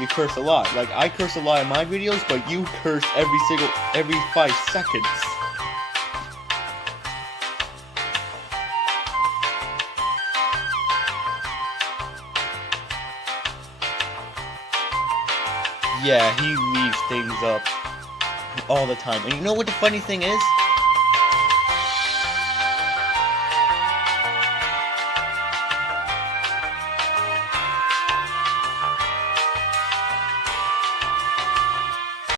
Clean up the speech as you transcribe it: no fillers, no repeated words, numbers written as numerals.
you curse a lot. Like, I curse a lot in my videos, but you curse every 5 seconds. Yeah, he leaves things up all the time. And you know what the funny thing is?